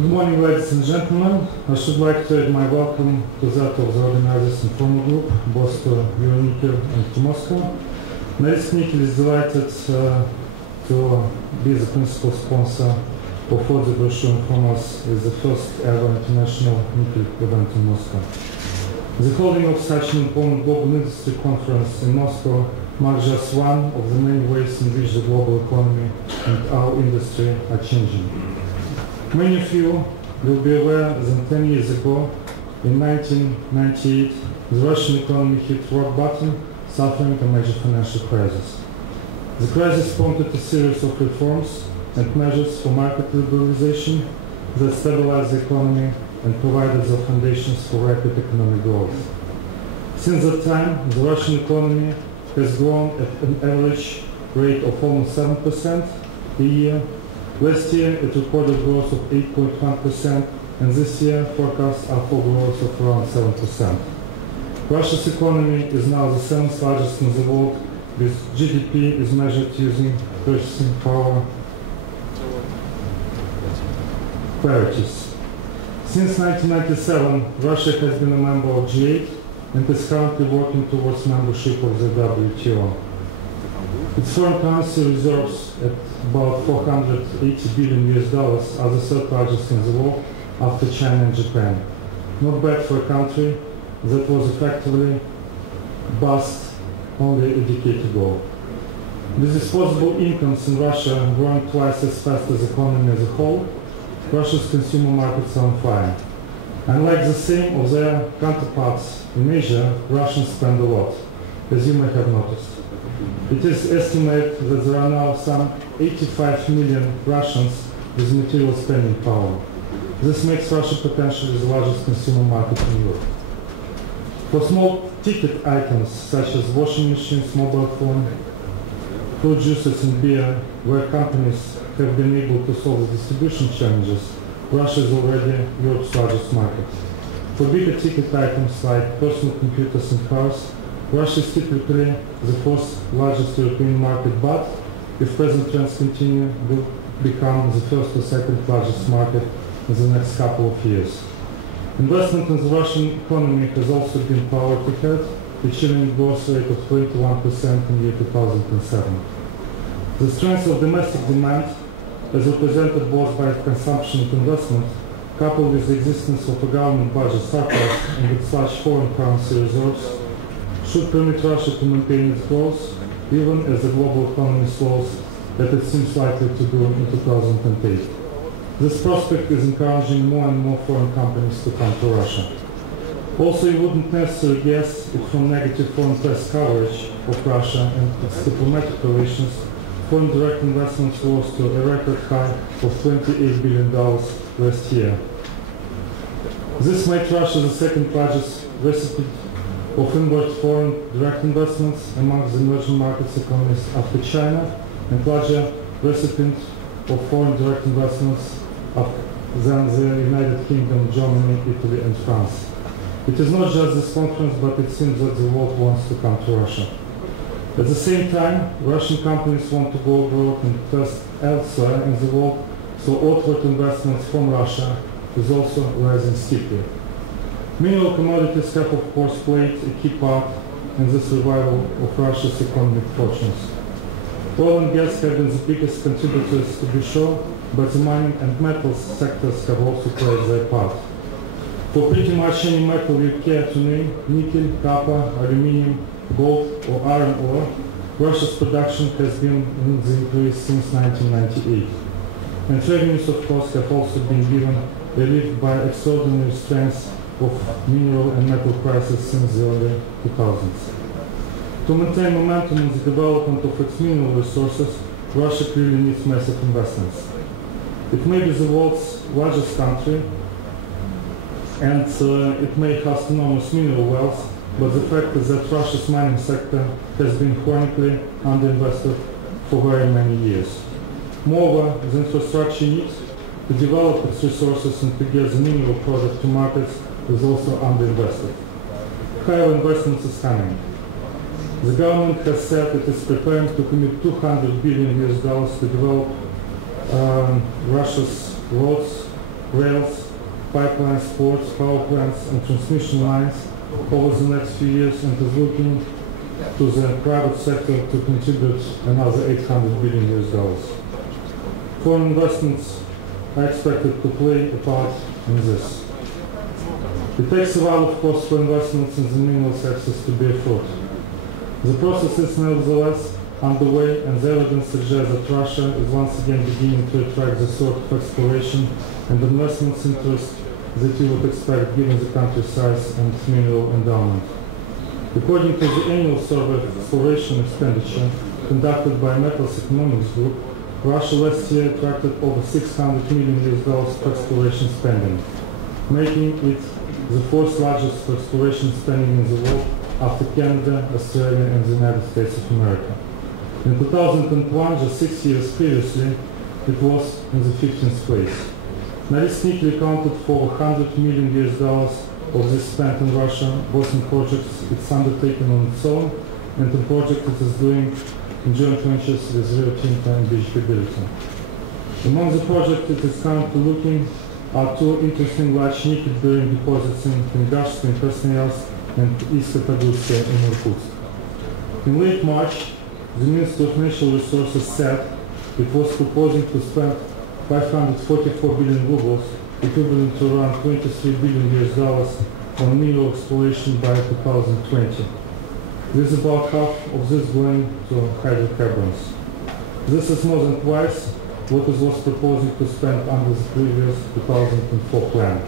Good morning, ladies and gentlemen. I should like to add my welcome to that of the organizers and former group, both to EuroNickel and to Moscow. Norilsk Nickel is delighted to be the principal sponsor of what the brochure informs is the first ever international nickel event in Moscow. The holding of such an important global industry conference in Moscow marks just one of the many ways in which the global economy and our industry are changing. Many of you will be aware that 10 years ago, in 1998, the Russian economy hit rock bottom, suffering a major financial crisis. The crisis prompted a series of reforms and measures for market liberalization that stabilized the economy and provided the foundations for rapid economic growth. Since that time, the Russian economy has grown at an average rate of almost 7% a year. Last year, it recorded growth of 8.1%, and this year, forecasts are for growth of around 7%. Russia's economy is now the 7th largest in the world, with GDP is measured using purchasing power parities. Since 1997, Russia has been a member of G8 and is currently working towards membership of the WTO. Its foreign currency reserves at about $480 billion are the third largest in the world after China and Japan. Not bad for a country that was effectively bust only a decade ago. With disposable incomes in Russia growing twice as fast as the economy as a whole, Russia's consumer markets are on fire. Unlike the same of their counterparts in Asia, Russians spend a lot, as you may have noticed. It is estimated that there are now some 85 million Russians with material spending power. This makes Russia potentially the largest consumer market in Europe. For small ticket items such as washing machines, mobile phone, fruit juices and beer, where companies have been able to solve the distribution challenges, Russia is already Europe's largest market. For bigger ticket items like personal computers and cars, Russia is typically the fourth largest European market, but if present trends continue, will become the first or second largest market in the next couple of years. Investment in the Russian economy has also been powered ahead, achieving a growth rate of 21% in the year 2007. The strength of domestic demand, as represented both by consumption and investment, coupled with the existence of a government budget surplus and with such foreign currency reserves, should permit Russia to maintain its growth, even as the global economy slows, as it seems likely to do in 2008. This prospect is encouraging more and more foreign companies to come to Russia. Also, you wouldn't necessarily guess it from negative foreign press coverage of Russia and its diplomatic relations. Foreign direct investments rose to a record high of $28 billion last year. This made Russia the second largest recipient of inward foreign direct investments among the emerging markets economies after China, and larger recipient of foreign direct investments than the United Kingdom, Germany, Italy and France. It is not just this conference, but it seems that the world wants to come to Russia. At the same time, Russian companies want to go abroad and invest elsewhere in the world, so outward investments from Russia is also rising steeply. Mineral commodities have of course played a key part in this revival of Russia's economic fortunes. Oil and gas have been the biggest contributors to be sure, but the mining and metals sectors have also played their part. For pretty much any metal you care to name, nickel, copper, aluminium, gold or iron ore, Russia's production has been in the increase since 1998. And revenues of course have also been given relief by extraordinary strength of mineral and metal prices since the early 2000s. To maintain momentum in the development of its mineral resources, Russia clearly needs massive investments. It may be the world's largest country, and it may have enormous mineral wealth, but the fact is that Russia's mining sector has been chronically underinvested for very many years. Moreover, the infrastructure needs to develop its resources and to get the mineral product to markets is also underinvested. Higher investments is coming. The government has said it is preparing to commit $200 billion to develop Russia's roads, rails, pipelines, ports, power plants and transmission lines over the next few years, and is looking to the private sector to contribute another $800 billion. Foreign investments are expected to play a part in this. It takes a while, of course, for investments in the minerals access to bear fruit. The process is nevertheless underway, and the evidence suggests that Russia is once again beginning to attract the sort of exploration and investments interest that you would expect given the country's size and mineral endowment. According to the annual survey of exploration expenditure conducted by Metals Economics Group, Russia last year attracted over $600 million for exploration spending, making it the fourth largest for exploration spending in the world after Canada, Australia and the United States of America. In 2001, just 6 years previously, it was in the 15th place. Norilsk Nickel accounted for $100 million of this spent in Russia, both in projects it's undertaken on its own and in projects it is doing in joint ventures with Rio Tinto and BHP Billiton. Among the projects it is currently looking are two interesting large nickel-bearing deposits in Kengashsk in Krasnoyarsk and East Katagutska in Irkutsk. In late March, the Ministry of Natural Resources said it was proposing to spend 544 billion rubles, equivalent to around $23 billion on mineral exploration by 2020. With about half of this going to hydrocarbons. This is more than twice what it was proposing to spend under the previous 2004 plan.